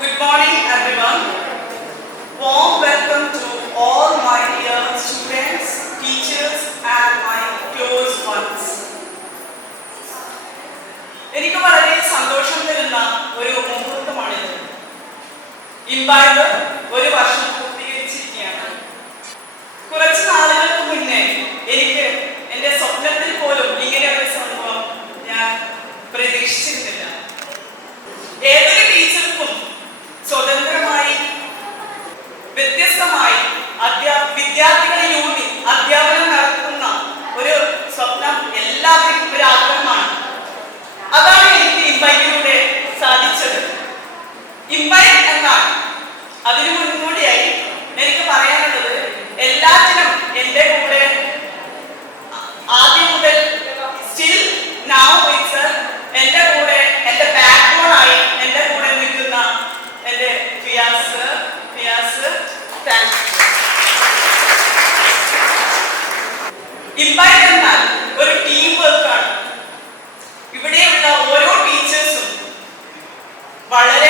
Good morning, everyone. Warm welcome to all my dear students, teachers, and my close ones. എനിക്ക് വളരെ സന്തോഷം തരുന്ന ഒരു മുഹൂർത്തമാണിത്. ഇംബൈബ് ഒരു വർഷം പൂർത്തീകരിച്ചിരിക്കുകയാണ്. കുറച്ച് നാളുകൾക്ക് മുന്നേ എനിക്ക് എൻ്റെ സ്വപ്നത്തിൽ പോലും ഇങ്ങനെ ഒരു സംഭവം ഞാൻ പ്രതീക്ഷിച്ചിരുന്നില്ല. ഏതൊരു ടീച്ചർക്കും സ്വതന്ത്രമായി വ്യത്യസ്തമായി വിദ്യാർത്ഥികളിലൂടെ അധ്യാപനം നടത്തുന്ന ഒരു സ്വപ്നം എല്ലാവർക്കും ഒരു ആഗ്രഹമാണ്. അതാണ് എനിക്ക് ഇംബൈബിലൂടെ സാധിച്ചത്. ഇംബൈബ് എന്നാൽ അതിനു മുൻകൂടിയായി എനിക്ക് പറയാനുള്ളത് എല്ലാത്തിനും എൻ്റെ കൂടെ ആദ്യം മുതൽ സ്റ്റിൽ നൗ ഇറ്റ്സെൽഫ് എൻ്റെ കൂടെ എൻ്റെ ബാക്ക്ബോണായി എൻ്റെ കൂടെ നിൽക്കുന്ന എൻ്റെ ഫിയാസ് താങ്ക്സ്. ഇംബൈബ് എന്നാൽ ഒരു ടീം വർക്കാണ്. ഇവിടെയുള്ള ഓരോ ടീച്ചേഴ്സും വളരെ